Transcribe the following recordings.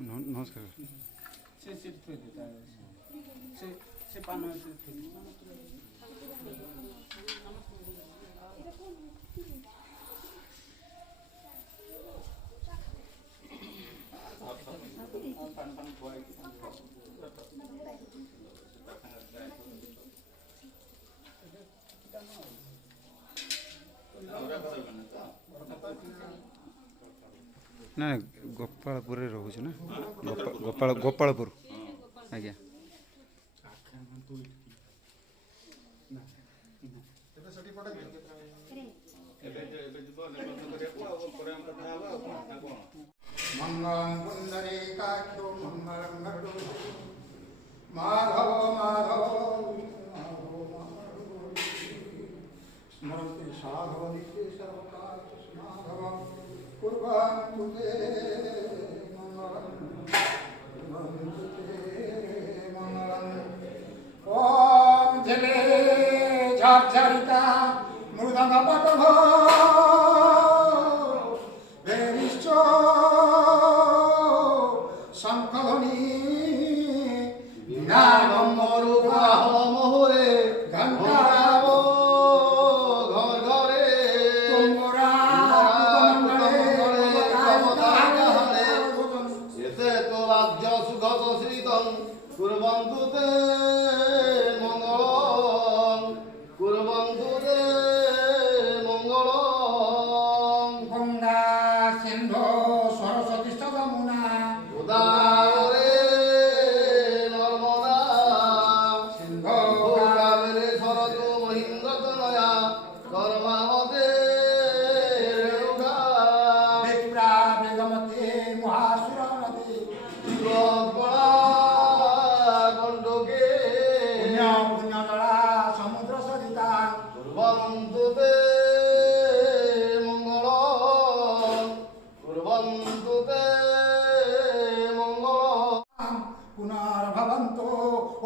नमस्कार। से थोड़ी देता है से पाना से थोड़ी ना गोपालपुर रोच ना गोपालपुर आज्ञा मंगलम पुंडरीकाक्षो मंगलम गरुडो माधव माधव स्मरन्ति साधव नित्ये सर्वकार्येषु माधव कुर्वन्तु ते मंगलम कुर्वन्तु ते मंगलम। ओम जले झरझरिता मृदंग पटभो शंखध्वनि मोहरे घंटा घर घरे तुमरा एते तो राज्य सुख श्रीतं कुर्वन्तु ते मंगलम् कुर्वन्तु ते मंगलम्। गंगा सिंधु सरस्वती यमुना गोदावरी नर्मदा सिंधु कावेरी सरजू महेन्द्रतनया कर्मावती रेणुका विप्रा बेगमती महासुर नदी गोपणा गंडकी पुण्यजला समुद्र सरिता कुर्वन्तु ते मंगलम् कुर्वन्तु ते पुनर्भवन्तु।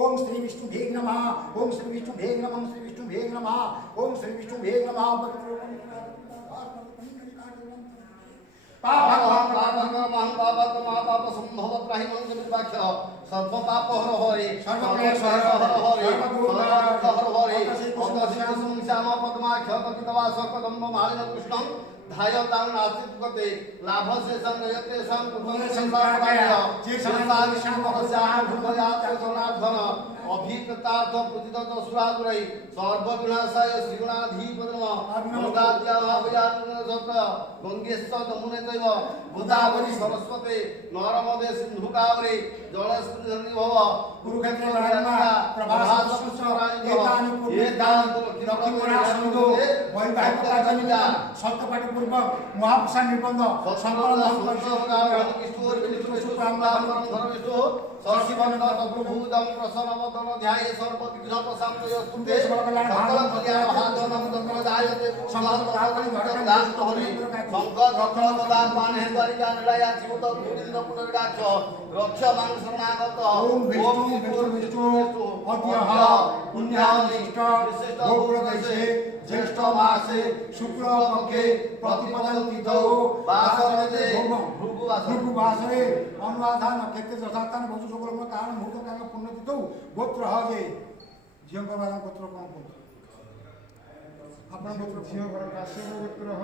ओम श्री विष्णुभे नमः ओम श्री विष्णुभे नमः ओम श्री विष्णुभे नमः ओम श्री विष्णुभे नमः। सर्व पाप हर हरे सर्वक्लेश हर हरे श्याम पद्माक्ष कपितवास कदम्ब मालिन कृष्णं ध्यायतां नास्तिकते लाभ से संगयते संसार अभिकतार्थ पूजित सुरागुरै सर्वविनाशाय श्रीगुणाधिपतम गंगेश्वर यमुने चैव गोदावरी सरस्वती नर्मदे सिंधु कावेरी जलस्मिन् भव कुरुक्षेत्र सप्तपाठी पूर्वक महाप्रसाद निबंध सर्वभूतम प्रसन्नवदन ध्याये सर्वविघ्न प्रशान्तये स्तुते सकल कल्याण भाजनम तन्त्रदायते शंकर रक्षण प्रदान पाने द्वारिका निलया जीवत गुरुदिन पुनर्गाक्ष रक्ष मां शरणागत ओम विष्णु विष्णु अद्यः पुण्यानिष्ट गोपुरदेशे ज्येष्ठ मासे शुक्ल पक्षे प्रतिपदा तिथौ वासरे भृगुवासरे अनुराधा नक्षत्र दशातान बसु शुक्ल कारण मुहूर्त काल पुण्य तिथौ गोत्र हजे झियो घर गोत्र कौन कौन अपन गोत्र झियो घर काश्यप गोत्र ह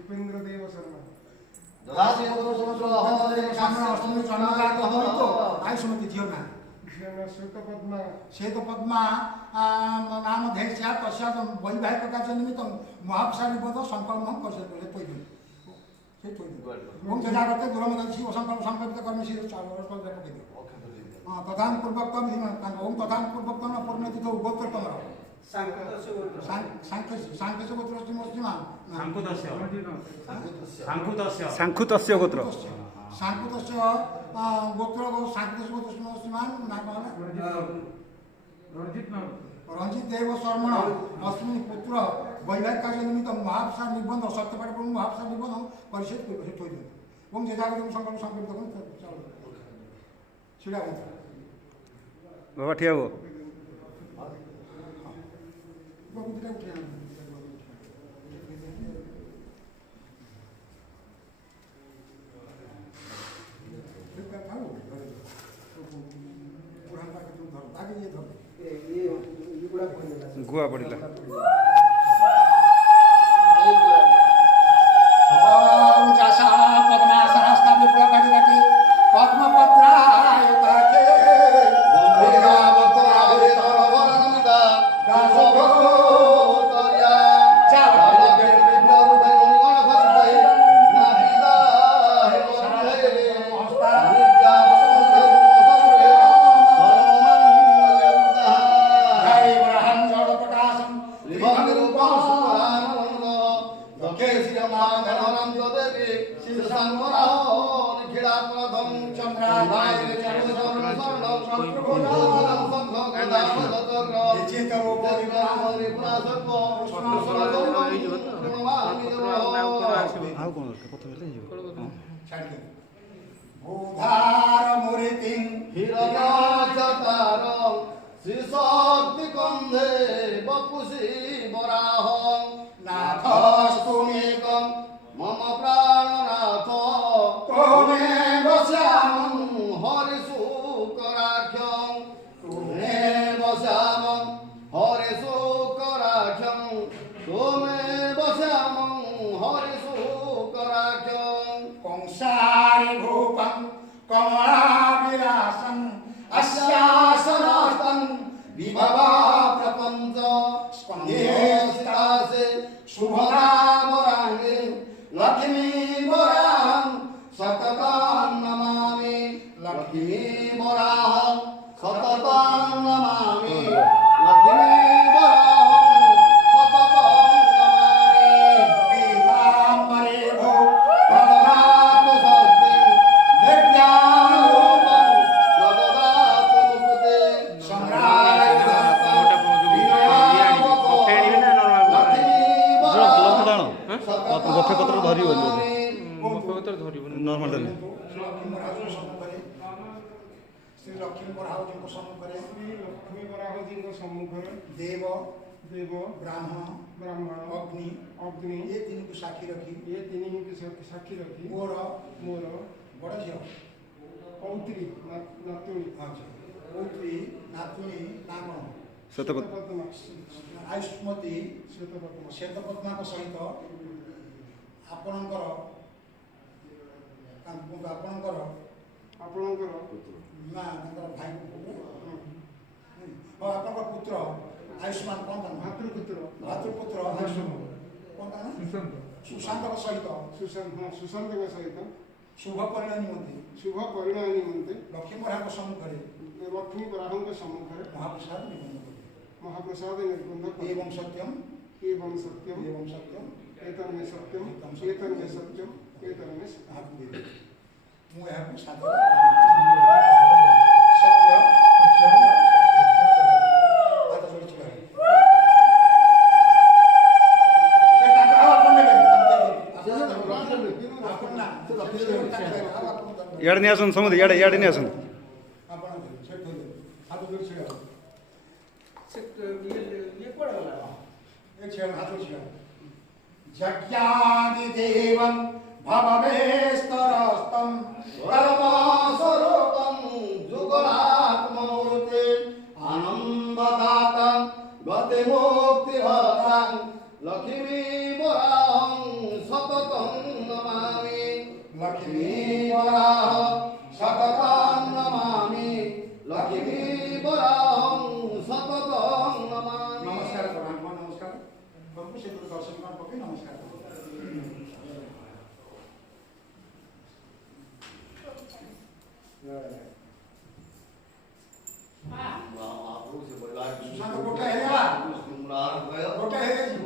उपेंद्र देव शर्मा दासी गोत्र समस्त हरे सामने अष्टमी जन्मजात हो तो आई सुमति झियो ना श्वेत पद्मा नाम धेस्या पश्चात वैवाहिक कार्य निमित्त महाप्रसाद निबंध संकल्प कर जागते दूरम शिव संकल्प संकल्पित कर्म श्री प्रधान पूर्वक ओम प्रधान पूर्वक पूर्णतिथि गोत्र तमर सांख्य गोत्र सांखुतस्य गोत्र सांकुतस्य गोत्र सांकुतस्य गोत्र श्रीमान ना कहला रंजित देव शर्मण अश्विनी पुत्र वैवाहिक कार्य निमित्त महाप्रसाद निबंध सत्यपाठ महाप्रसाद निबंध परिषद थोड़ी ओम जेजागत संकल्प संकल्पित छिड़ा बाबा ठिया हो ଗୁଆ ପଡ଼ିଲା। चाषा पद्मासनस्था विप्लवघटिघटि पद्मपत्रायताखे ଆଉ କ'ଣ ଦରକାର କଥା ହେଲେ ହେଇଯିବ। उधार मूर्ति हिरण्यचतार श्रीशक्ति कंधे बपुषी वराह नाथस्तुमेकं मम प्राणनाथ त्वमेव श्यामं हरिशुकराख्यं त्वमेव श्यामं हरिशुकराख्यं त्वमेव श्यामं हरिशुकराख्यं कंसारि भूपं कमलाविलासं अस्यासनास्तं विभवा प्रपंच स्कंधे शुभदा वरांगे लक्ष्मी वराहं सततं नमामि लक्ष्मी वराहं सततं नमामि लक्ष्मी वराहं सततं नमामि पीताम्बरे भो प्रददातु शक्तिं दिव्यारूपं प्रददातु मुकुटे ଗଫେ ପତ୍ର ଧରିବନି ନର୍ମାଲ ଲକ୍ଷ୍ମୀ ମହାରାଜଙ୍କ ସମ୍ମୁଖରେ ଶ୍ରୀ ଲକ୍ଷ୍ମୀ ମହାରାଜଙ୍କ ସମ୍ମୁଖରେ ଲକ୍ଷ୍ମୀ ବରାହଜୀଙ୍କ ସମ୍ମୁଖରେ ଦେବ ଦେବ ବ୍ରାହ୍ମଣ ବ୍ରାହ୍ମଣ ଅଗ୍ନି ଅଗ୍ନି ଏ ତିନିକୁ ସାକ୍ଷୀ ରଖି ଏ ତିନିଙ୍କୁ ସାକ୍ଷୀ ରଖି ମୋର ମୋର ବଡ଼ ଝିଅ ପୌତ୍ରୀ ନାତୁଣୀ ପୌତ୍ରୀ ନାତୁଣୀ ନା କ'ଣ ଶ୍ଵେତପଦ୍ମା ଆୟୁଷ୍ମତୀ ଶ୍ଵେତପଦ୍ମା ଶ୍ଵେତପଦ୍ମାଙ୍କ ସହିତ ଆପଣଙ୍କର ଆପଣଙ୍କର ଆପଣଙ୍କର ନା ତାଙ୍କର ଭାଇଙ୍କ ପୁତ୍ର ହଁ ଆପଣଙ୍କ ପୁତ୍ର ଆୟୁଷ୍ମାନ କ'ଣ ତାଙ୍କ ଭାତୃପୁତ୍ର ଭାତୃପୁତ୍ର ଆୟୁଷ୍ମାନ କ'ଣ ତାଙ୍କ ସୁଶାନ୍ତଙ୍କ ସହିତ ସୁଶାନ୍ତଙ୍କ ସହିତ ଶୁଭ ପରିଣୟ ନିମନ୍ତେ ଶୁଭ ପରିଣୟ ନିମନ୍ତେ ଲକ୍ଷ୍ମୀ ମହାରାଜଙ୍କ ସମ୍ମୁଖରେ ଲକ୍ଷ୍ମୀ ବରାହଙ୍କ ସମ୍ମୁଖରେ ମହାପ୍ରସାଦ ନିବନ୍ଧ କରେ ମହାପ୍ରସାଦ ନିର୍ବନ୍ଧ ଏବଂ ସତ୍ୟମ୍ ଏବଂ ସତ୍ୟମ୍ ଏବଂ ସତ୍ୟମ୍ ଏତନ୍ମେ ସତ୍ୟମ୍ ଏତନ୍ମେ ସତ୍ୟମ୍ ଏତନ୍ମେ ତାହାକୁ ଦେବେ ମୁଁ ଏହାକୁ ସାଦର ସତ୍ୟ ହାତ ଯୋଡ଼ିଛି ଭାଇ ତାଙ୍କର ଆଉ ଆପଣ ନେବେନି ଆପଣ ନା ଇଆଡ଼େ ନେଇ ଆସନ୍ତୁ ସମସ୍ତେ ଇଆଡ଼େ ନେଇ ଆସନ୍ତୁ। ଆପଣ ସେଠି ହାତ ଯୋଡ଼ି ଛିଡ଼ା हाथ जज्ञादिदेवं भवमेस्तरस्तं परमस्वरूपं जुगलात्ममूर्ते आनन्ददातं गतिमुक्तिभद्रां लक्ष्मी वराहं सततं नमामि लक्ष्मी वराहं सततं नमामि लक्ष्मी वराहं सततं नमामि। नमस्कार प्रणाम नमस्कार प्रभु से दर्शन कर पके नमस्कार सुशांत गोटा है या गोटा है जी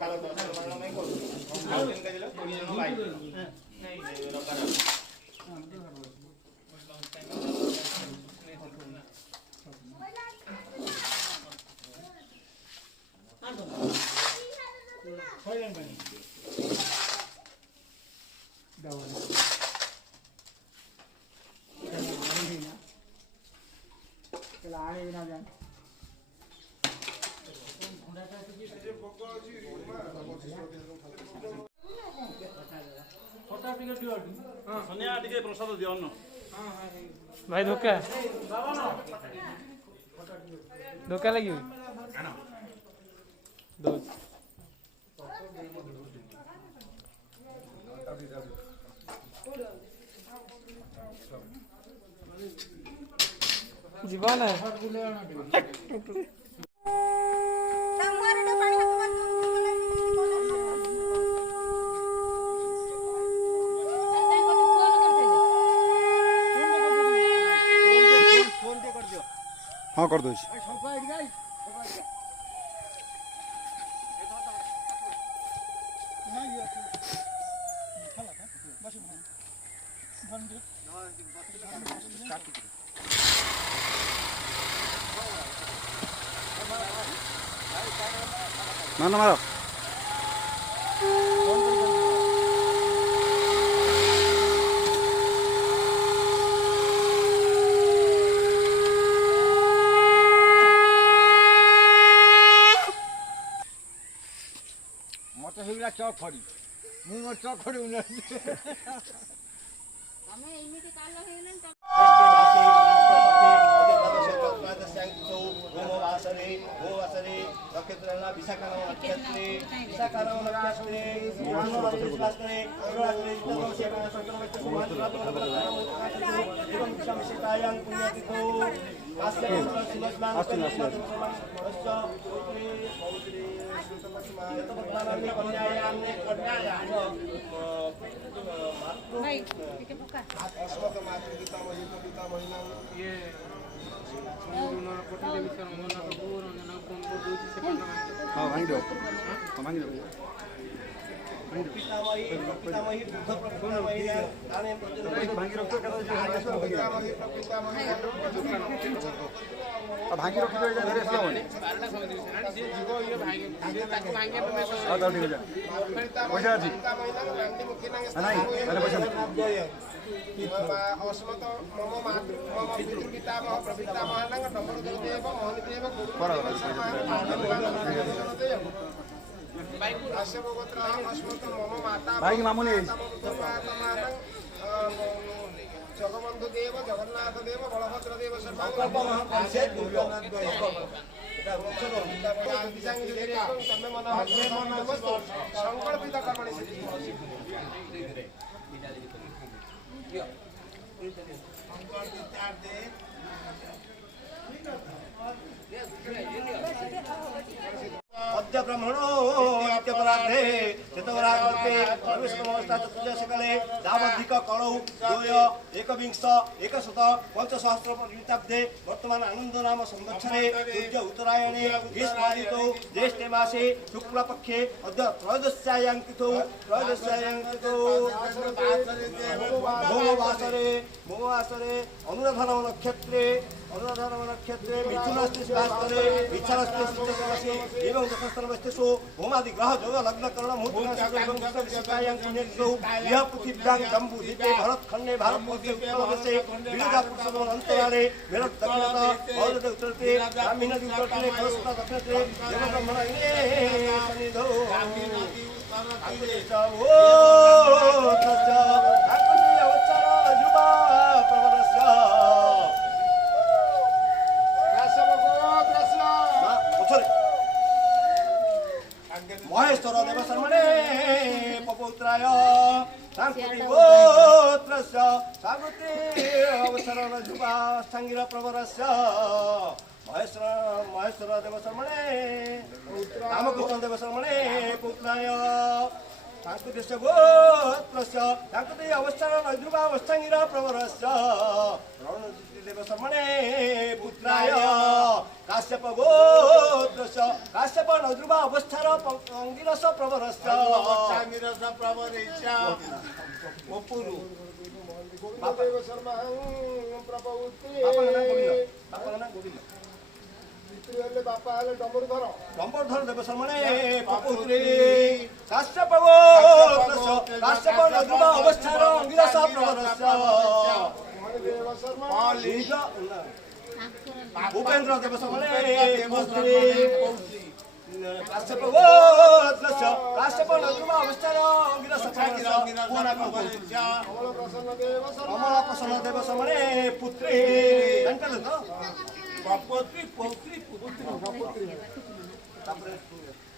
ସକାଳ 10 ମାନ ପାଇଁ କରୁଛୁ ଆଉ ଦିନ କାଜିଲ 20 ଜଣ ଭାଇ ନାଇଁ ରବାର ସନିଆ ଟିକେ ପ୍ରସାଦ ଦିଅ ଅନ୍ନ ଭାଇ ଧୋକା ଧୋକା ଲାଗିବ ଦଉଛି ଯିବା ନା ହଁ କରିଦେଉଛି ନା ମାର ମତେ ହେଇଗଲା ଚଖଡି ମୁଁ ମୋ ଚଖଡି ତମେ ଏମିତି କାଲ ହେଇଗଲେଣି ଭାଇ ଟିକେ ପକା ହଁ ଭାଙ୍ଗିଦିଅ ହଁ ଭାଙ୍ଗିଦିଅ ଭାଙ୍ଗି ରଖିବ ଏଇଟା ଧରି ଆସିଲା ହବନି ଠିକ ଅଛି ପଇସା ଅଛି ନାଇଁ ତାହେଲେ ପଇସା अस्मत मम मातृ मम पितृपितामह प्रपितामहानां डम्बरुदेव मोहनदेव गुरुदेव अस्मत मम माता भाई की मामूली जगबंधु देव जगन्नाथ देव बलभद्र देव संकल्पित कर्मणि अद्य ब्रह्मणो नित्यपराधे चतुरागते सर्वस्तमस्ता चतुर्दश सकले दावधिक कलौ द्वय एकविंश एकशत पंचसहस्र परिमिताब्दे वर्तमान आनंद नाम संवत्सरे सूर्य उत्तरायणे ग्रीष्मादितौ ज्येष्ठे मासे शुक्लपक्षे अद्य त्रयोदश्यायां तिथौ भौमवासरे अनुराधन नक्षत्रे मिथुनस्ते भास्करे विच्छानस्ते सिद्धकलशे एवं दशस्थानवस्थेषु होमादि ग्रह योग लग्न कर्ण मुहूर्त एवं विशिष्टायां पुण्यतिथौ यह पृथिव्यां जम्बू द्वीपे भरतखण्डे भारतवर्षे उत्तरदेशे विरजा पुरुषोत्तम अन्तराले मेरठ दक्षिणतः बौद्धते उत्तरते ब्राह्मी नदी उत्तरतीरे खरस्रोता दक्षिणतीरे देवब्रह्मण सन्निधौ महेश्वर देव शर्मणे पपुत्राय सांस्कृतिक गोत्रस्य सागुते अवसरण जुवा संगिर प्रवरस्य महेश्वर देव शर्मणे रामकृष्ण देव शर्मणे पुत्राय सांस्कृतिक गोत्रस्य सागुते अवसरण जुवा संगिर प्रवरस्य रणजित देव शर्मणे पुत्राय काश्यप गोत्रस्य काश्यप नद्रुवा अवस्थार अंगिरस प्रवरस्य चांगिरस प्रवरेच्या ओपुरु बापदेव शर्मा प्रभुती आपन नाम गोविंद पितृ बापा हले डमरुधर डम्बरधर देव शर्मणे पपुत्री काश्यप गोत्रस्य काश्यप नद्रुवा अवस्थार अंगिरस प्रवरस्य देव शर्मा भूपेन्द्र देव शर्मणे पपुत्री काश्यप गोत्रस्य काश्यप नद्रुवा अवस्थार अंगिरस प्रवरस्य अमल प्रसन्न देव शर्मणे पुत्री पपुत्री पौत्री पुत्री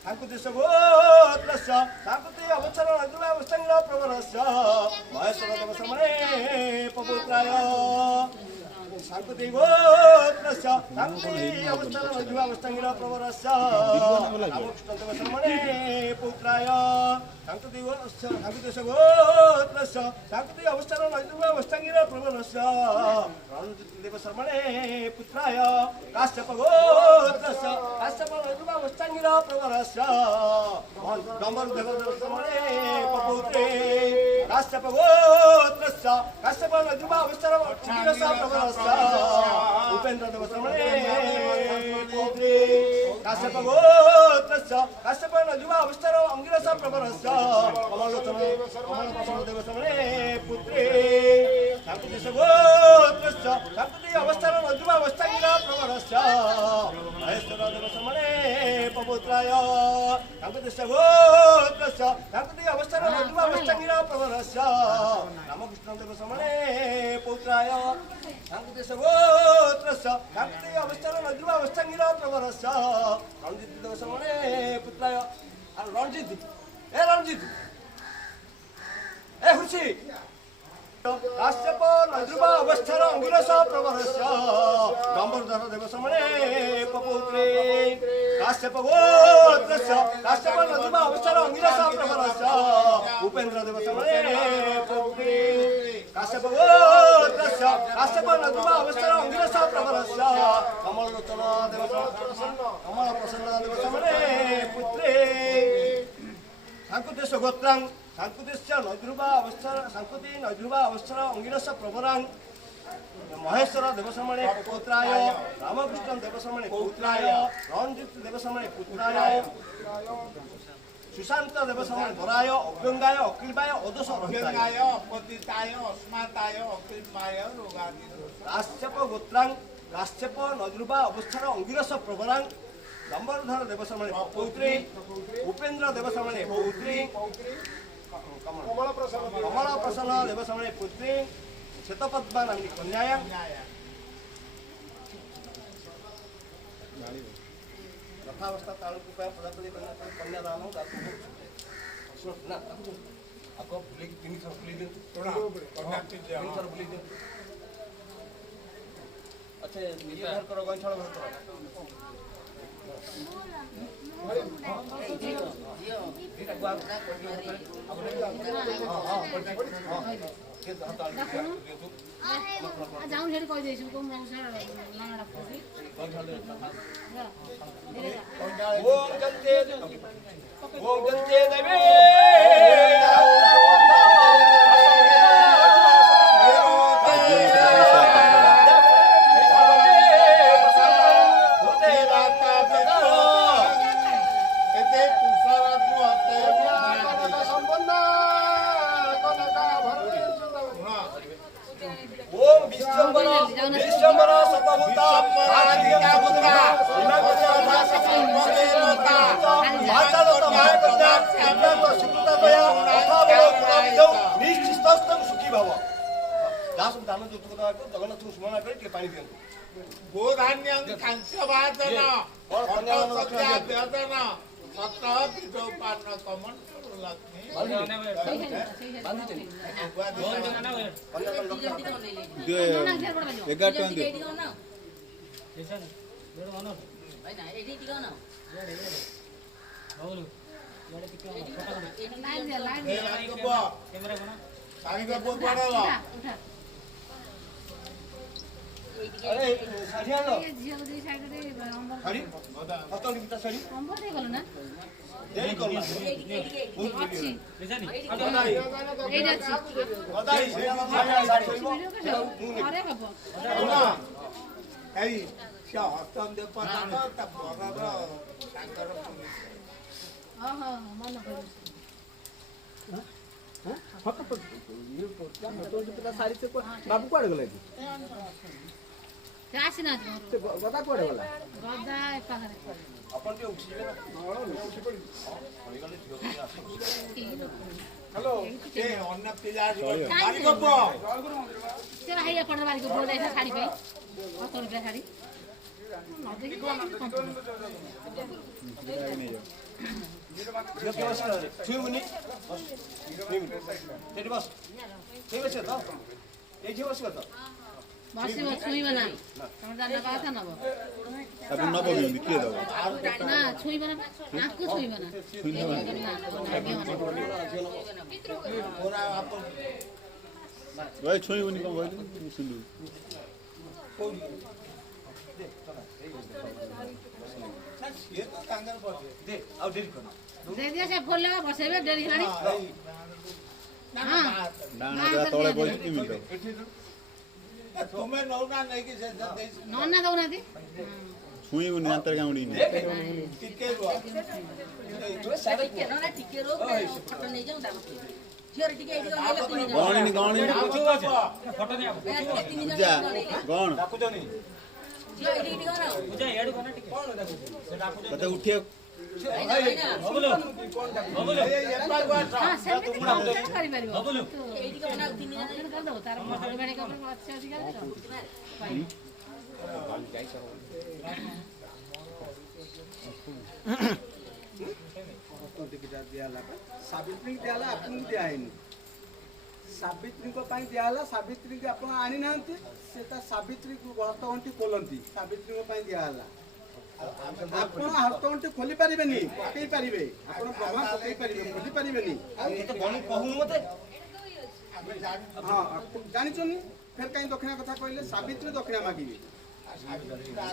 शाकुदेश गोत्रस्य शाकुति अवसर नद्रुवा अवस्थांग प्रवरस्य महेश्वर देव शर्मणे पपुत्राय शाकुति गोत्रस्य शाकुति अवसर नद्रुवा अवस्थांग प्रवरस्य रामकृष्ण देव शर्मणे पुत्राय शाकुदेश गोत्रस्य शाकुति अवसर नद्रुवा अवस्थांग प्रवरस्य रणजित देव शर्मणे पुत्राय काश्यप गोत्रस्य काश्यप नद्रुवा अवस्थांग प्रवरस्य डम्बर देव शर्मणे पपुत्रे काश्यप गोत्रस्य काश्यप नद्रुवा अवस्थार अंगिरस प्रवरस्य भूपेन्द्र देव शर्मणे पुत्री काश्यप गोत्रस्य काश्यप नद्रुवा अवस्थार अंगिरस प्रवरस्य कमलोचन देव शर्मणे पुत्री शाकुदेश गोत्रस्य शाकुति अवस्थार नद्रुवा अवस्थांग प्रवरस्य महेश्वर देव शर्मणे पपुत्राय शाकुदेश गोत्रस्य शाकुति अवस्थार नद्रुवा अवस्थांग प्रवरस्य रामकृष्ण देव शर्मणे पुत्राय शाकुदेश गोत्रस्य शाकुति अवस्थार नद्रुवा अवस्थांग प्रवरस्य रणजित देव शर्मणे पुत्राय रणजित ए हुसी काश्यप नद्रुवा अवस्थार अंगिरस प्रवरस्य डम्बरधर देव शर्मणे पपुत्रे काश्यप गोत्रस्य काश्यप नद्रुवा अवस्थार अंगिरस प्रवरस्य भूपेन्द्र देव शर्मणे पुत्री काश्यप गोत्रस्य काश्यप नद्रुवा अवस्थार अंगिरस प्रवरस्य कमलोचन देव कमल प्रसन्न देव शर्मणे पुत्री शाकुदेश गोत्रां शाकुदेश्य नद्रुवा अवस्थार शाकुति नद्रुवा अवस्थार अंगिरस प्रवरां महेश्वर देव शर्मणे पुत्राय रामकृष्ण देव शर्मणे पुत्राय रणजित देव शर्मणे पुत्राय सुशांत देव शर्मणे धराय अभ्यंगाय अकिलबाय अदोष रहिताय पतिताय अस्माताय अकिलमाय रोगादि काश्यप गोत्रां काश्यप नद्रुवा अवस्थार अंगिरस प्रवरां डम्बरधर देव शर्मणे पौत्री भूपेन्द्र देव शर्मणे पौत्री कमल प्रसन्न देव शर्मणे पुत्री श्वेतपद्मा नाम्नी कन्याया रथावस्था तालुका प्रजापति कन्यादान आपको भूले कि 3 थर भूली दिन अच्छा ये घर करो गंछाड़ घर करो जाऊन हेड कह देछु को मौसा नाम रखोसी ओम जन्ते देवी विश्वम्बर सतभूता सुखी भाव दास दान जगन्नाथ स्मरण कर पानी दियंतु गोधान्य कांस्य भाजन अभ्यर्दन सत्र बीजोपान कमन लक्ष्मी अरे ଏ ଝିଅକୁ ଦେଇ ସାଇଡରେ ଅମ୍ବର ଦେଇଗଲୁ ନା ଅଛି ଏଇଟା ଅଛି ଘରେ ହବ ଏଇ ସେ ହସ୍ତନ୍ଦ ପଦାର୍ଥ ତା ବରର ତାଙ୍କର ଓହୋ ମନେ ପଡୁଛି ବାବୁ କୁଆଡେ ଗଲା କି ସେ ଆସିନାହାନ୍ତି ସେ ଗଦା କୁଆଡେ ଗଲା ଗଦା ଏ ପାଖରେ ସେ ଅନ୍ୟ ପିଲା ସେ ଭାଇ ଏପଟେ ବାରିକ ବୋଉ ଯାଇଥିଲା ଶାଢ଼ୀ ପାଇଁ 70 रुपया ଶାଢ଼ୀ ନ ଦେଖିକି ଛୁଇଁବୁନି ସେଠି ବସ ଠିକ ଅଛି ତ ଏଇଠି ବସିବ ତ ବସିବ ଛୁଇଁବ ନା ତମେ ଜାଣିବା କଥା ନବ ନା ଛୁଇଁବ ନା ଆଙ୍କୁ ଛୁଇଁବ ନା ଛୁଇଁବୁନି କଣ କହିଲି ସିଏ ତ ତାଙ୍କର ବସେ ଦେ ଆଉ ଡେରି କର ଦେଇଦିଅ ସେ ଫୁଲ ବସେଇବେ ଡେରି ହେଲାଣି ତଳେ ବସି କେମିତି ତୁମେ ନଉନା ନେଇକି ସେ ନନା ଦଉନାହାନ୍ତି ଛୁଇଁବୁନି ଦାନ୍ତରେ କାମୁଡ଼ିନି ଟିକେ ରୁହ ଗଣିନି ଗଣିନି ଯା ଗଣ ତତେ ଉଠିବାକୁ ହଁ ସେମିତି କରିପାରିବ କରିଦେବ ତାର ବେଣୀ କପଡ଼ା ଅଛି ଅଧିକାର ସାବିତ୍ରୀ ଦିଆହେଲା ଆପଣଙ୍କୁ ଦିଆହେଇନି ସାବିତ୍ରୀଙ୍କ ପାଇଁ ଦିଆହେଲା ସାବିତ୍ରୀକି ଆପଣ ଆଣିନାହାନ୍ତି ସେ ତା ସାବିତ୍ରୀକୁ ହସ୍ତ ଗଣ୍ଠି ଖୋଲନ୍ତି ସାବିତ୍ରୀଙ୍କ ପାଇଁ ଦିଆହେଲା ଆପଣ ହସ୍ତ ଗଣ୍ଠି ଖୋଲି ପାରିବେନି ପକେଇ ପାରିବେ ଆପଣ ବ୍ରହ୍ମା ପକେଇ ପାରିବେ ଖୋଲି ପାରିବେନି କହୁନୁ ମତେ ହଁ ଜାଣିଛନ୍ତି ଫେର କାହିଁ ଦକ୍ଷିଣା କଥା କହିଲେ ସାବିତ୍ରୀ ଦକ୍ଷିଣା ମାଗିବେ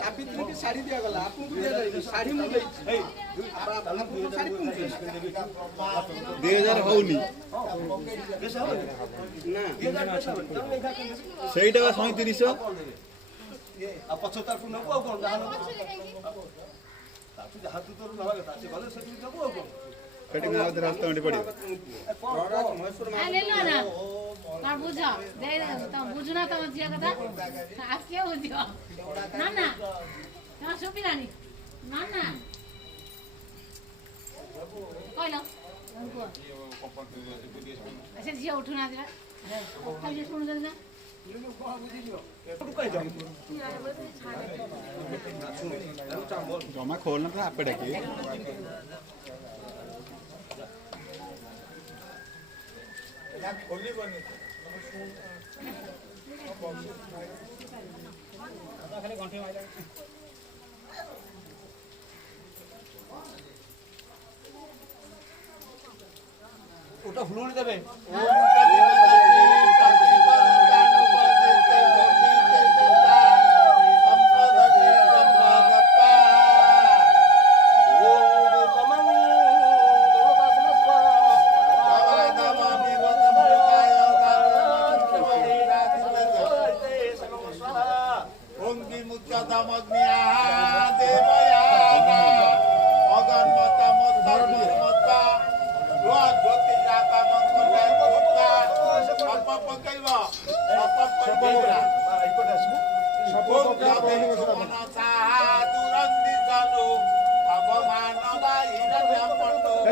ସାବିତ୍ରୀ କି ଶାଢ଼ୀ ଦିଆଗଲା ଆପଣଙ୍କୁ ଦିଆଯାଇନି ଶାଢ଼ୀ ମୁଁ ଦେଇଛି ଶାଢ଼ୀ ପିନ୍ଧୁଛନ୍ତି 2000 ହଉନି ନା ସେଇଟା ବା 3700 ଆଉ ପଛ ତାକୁ ନେବୁ ଆଉ କଣ ଯାହା ତୁ ତୋର ନେବା କଥା ସେ ଗଲେ ସେଠି ନେବୁ ଆଉ କଣ ସେଠି ଗାଁ ରାସ୍ତା ଗଣ୍ଡି ପଡ଼ିବ ବୁଝ ତମ ବୁଝୁନା ତମ ଝିଅ କଥା ଆଉ କିଏ ବୁଝିବ ନା ନା ତମ ଶୁଭିଲାନି ନା ନା କହିଲ ସେ ଝିଅ ଉଠୁନାହାନ୍ତି ଖାଲି ଶୁଣୁଛନ୍ତି ନା ଜମା ଖୋଲନା ତ ଆପେ ଡାକି ଖୋଲିବନି ଖାଲି ଗଣ୍ଠି ମାଇଲା ওটা ফুলুনি দেবে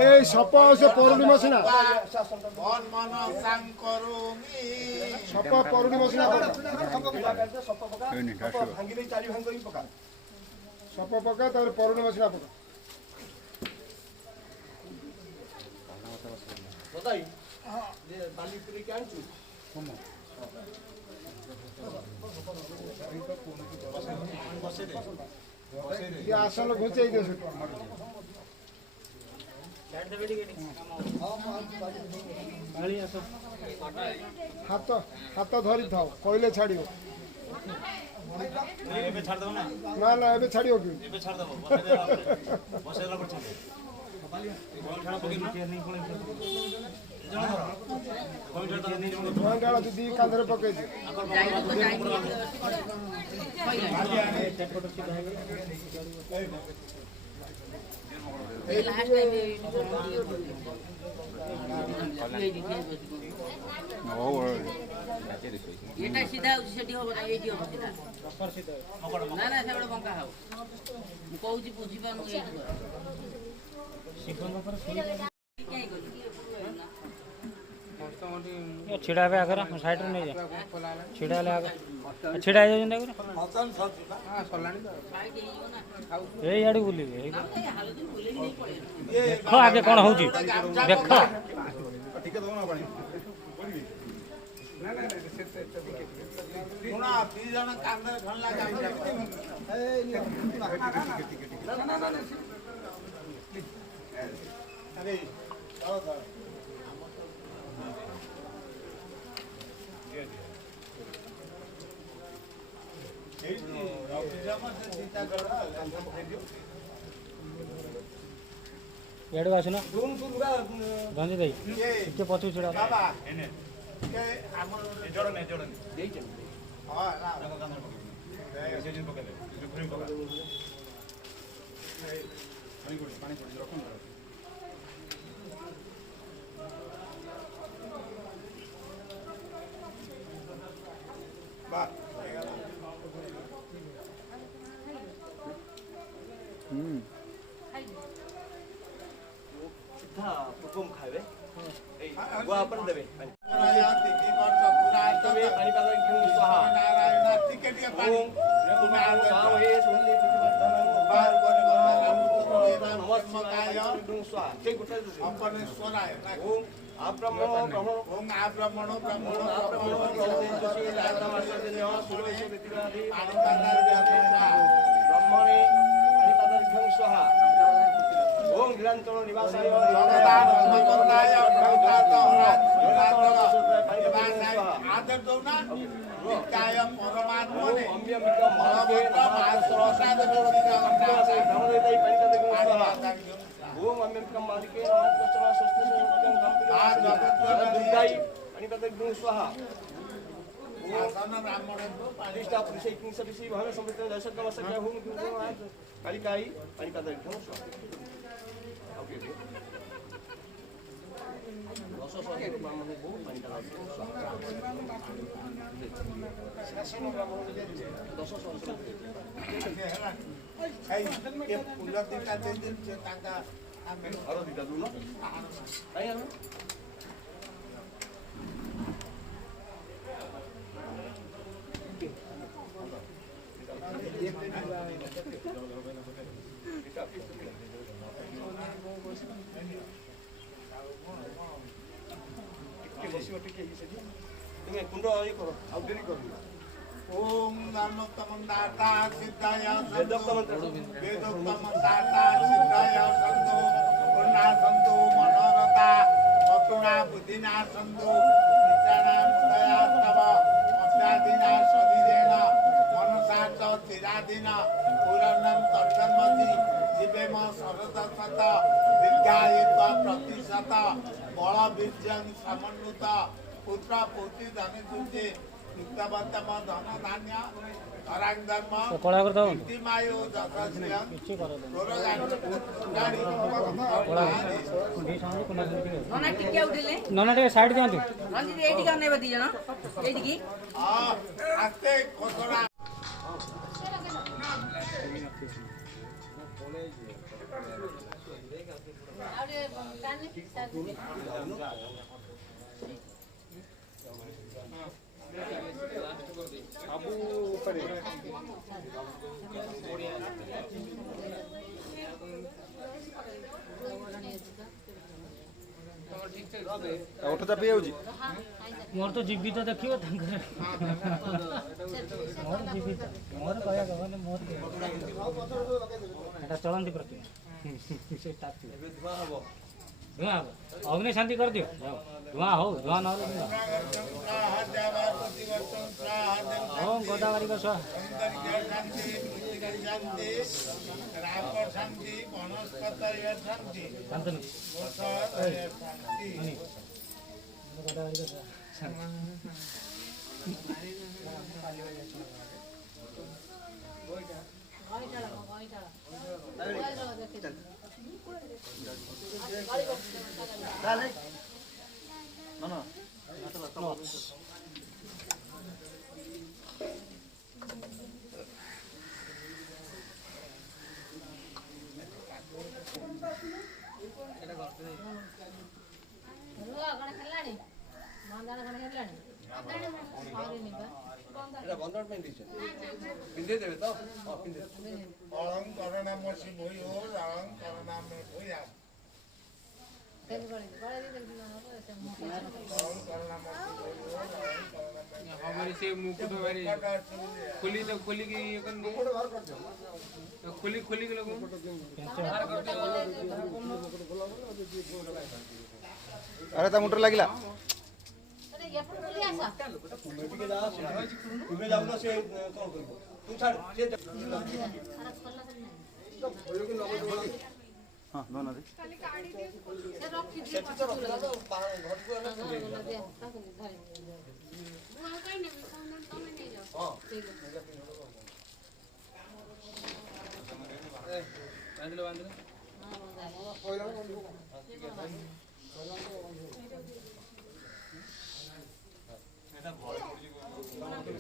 এই সপ সে পরুণী মশিনা সপ পরুণী মশিনা সপ পকা তারপরে পরুণী মশিনা পকা আসলে ঘুচাই দিয়েছে হাত হাত ধরি থাও কইলে ছাড়িও ना ना एबे छाड़ियो कि डाल दीदी कांधरे पके এটা সিধা সেটি হব না এইটি হব সিধা না না সেটা বঙ্কা হব মু কହୁଛି বুঝি পারু এইটি কর শিখন করে শুনি কাই করি छिड़ा पे आकर साइड में नहीं जा छिड़ा ले आकर छिड़ा जाओ जंदे कर ए याडी बोली देखो आगे कौन होउची देखो ଟିକେ ଦଉନା ପାଣି ଶୁଣ ଦି ଜଣ କାନ୍ଧରେ ଖଣ୍ଡଲା ଆରେ ଚାଲ ଚାଲ याडी आसु ना गंजी दई के पछु छिड़ा बाबा के हमर जोड़ने देई छ हां ना से दिन पकले जो फ्री पका पानी पड़ी रखन बा कम खावे वो अपन देवे रायाती की वर्ष पूरा तबे पानी पागल क्यों सहा नारायण टिके टिके पानी तुम्हें आ गांव ये सुनली बाहर कोने नमस्कार दुं सहा के गुटा अपने स्वराय ओम आब्रह्मणो ब्रह्मणो ओम आब्रह्मणो ब्रह्मणो आब्रह्मणो ब्रह्मणो जोशी लायता मार्गदर्शनयो सुरवेश व्यतिवादी पानी पादार व्यापना ब्रह्मणे पानी पागल क्यों सहा ओम निरंतर निवासाय भगवान भगवताय भगवताय आदर दो ना नित्याय परमात्मने अम्बिका महाके महाप्रसाद ओम अम्बिका महाके नमस्कार स्वस्ति दुर्गाई पानी पागल क्यों सहा आसन ब्राह्मण प्रतिष्ठा पुरुषै किंसदिसि भवन समृत दशक नमस्कार होम कालिकाई पानी पागल क्यों सहा कुंड करो आउ देरी कर ओम नमोत्तमं दाता सिद्धाय वेदोक्त मंत्र वेदोक्तमं दाता सिद्धाय सन्तो पुण्या सन्तो मनोरथा चतुर्णा बुद्धिना सन्तो नित्याना मुदया तव मत्यादिना शरीरेण मनसा च चिरादिना पुराणं तर्जन्मति जीवेम शरदशत दीर्घायुत्व प्रतिशत बल बीर्यं समन्वित पुत्र पौत्री धन जुजे नित्यवन्तम धन धान्य धरांग धर्म कोळा करतो नीतिमायो जगस्यं किछि करो दोरगाणी गाड़ी कोळा दी सामने कोना करके नना टिके उठिले नना टे साइड दियंतु रंजी एटी का नै बदी जण एटी की आस्ते कोतरा आउरे काने आबू करे ଓଠ ଚାପି ଯାଉଛି मोर तो जीवित देखियो तंकर मोर जीवित मोर कहया गवन मोर एटा चलंती प्रति से स्टार्ट एबे धुआ हबो धुआं अग्नि शांति कर दियो जाओ धुआं हो धुआं न ओम गोदावरी का स्वाहा शांतनु गोदावरी का स्वाहा हमारी से मुकुट हमारी खुली तो खुली की ये कर तो खुली खुली के लोगों अरे ता मोटर लागिला तुम्हें जाऊँ ना से कौन करो तू छाड़ से हां दोन दे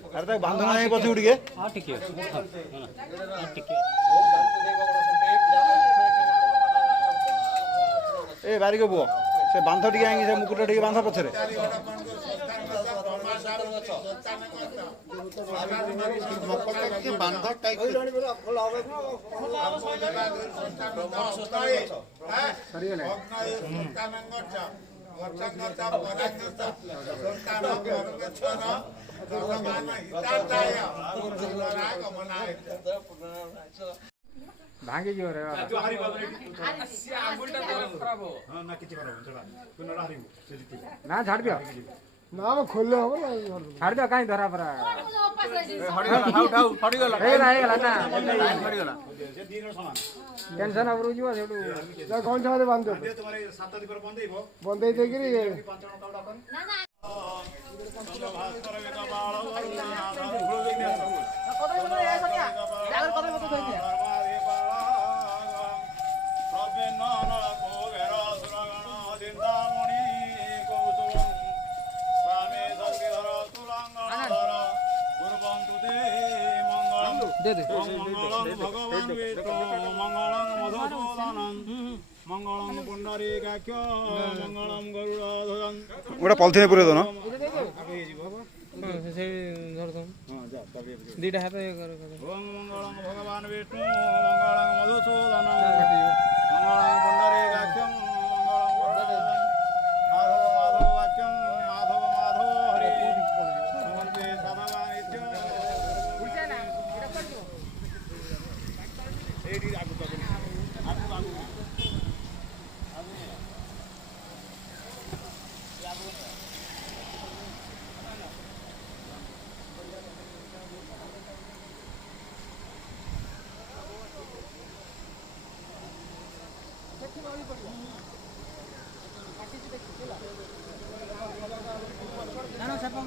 अरे तक बांधना नहीं पछी उड़ के हां ठीक है ठीक है ए बारी को बुओ से बांध टिके आंगी से मुकुट टिके बांध पछरे के बांध टाइप भांगी जो रे ना झाड़ दियो ना खोले हम ना झाड़ दियो काई धरा परा हड़ी गला हे गला ना हड़ी गला टेंशन अब रुजियो सेडू जा कौन सा बांध दो तुम्हारे 7 दिन पर बंद हो बंद दे करी दे दे भगवान विष्णु मंगलम मधुसूदनम मंगलम पुंडरीकाक्ष मंगलम गरुड़ध्वजं गोटा पॉलिथिन पूरे दो ना से धर दो हां जा तबे दीटा हाथ ये कर ओम मंगलम भगवान विष्णु मंगलम मधुसूदनम मंगलम पुंडरीकाक्ष मंगलम गरुड़ध्वजं माधव माधव वाक्यम माधव माधव हरि समर्पे सदा नित्य एडी आगु ना छापा